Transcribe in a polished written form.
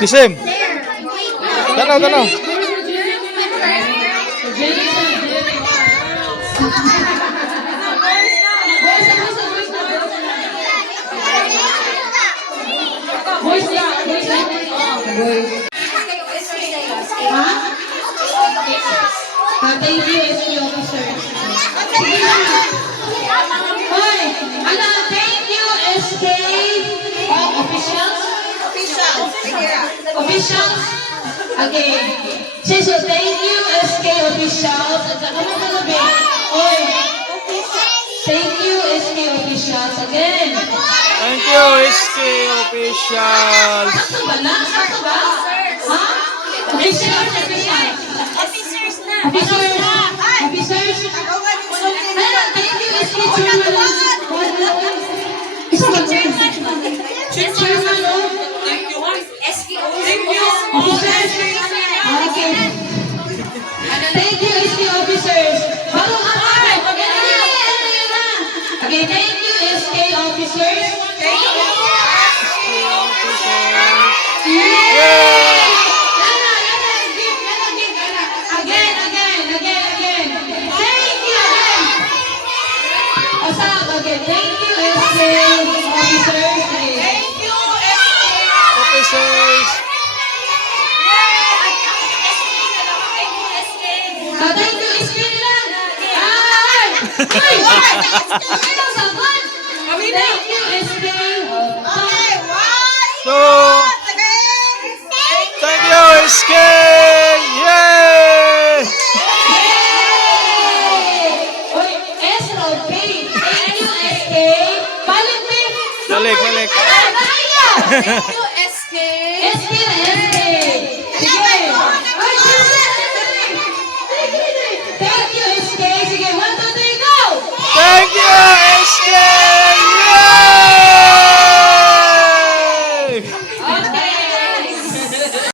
Kisim. Tanaw, tanaw. Thank you, SK officers. Hoy, ano, thank you, SK officials. Officials. Okay. So, thank you, SK officials. At saka naman nabi. Hoy, thank you, SK officials. Again. Thank you, SK officials. Sakto ba na? Sakto ba? Ha? Officials, officials. Officers, officers. Ano, thank you, SK chairman. Isa ba? Chairman, oh. Officers. Okay. Thank you, SK officers. Bago ka pa. Okay, thank you, SK officers. Thank you. Again. Thank you again. Asap, again. Thank you, SK officers. Thank you, Officers. Thank you, SK nila. Ay! Ano sabat? Thank you, SK. So, thank you, SK. Yay! Oy, SLP. Thank you, SK. Balik, Pip. Balik. Thank you, SK. SK na SK. Sige. Oy, thank you, SK. Sige, 1, 2, 3, go! Thank you, SK.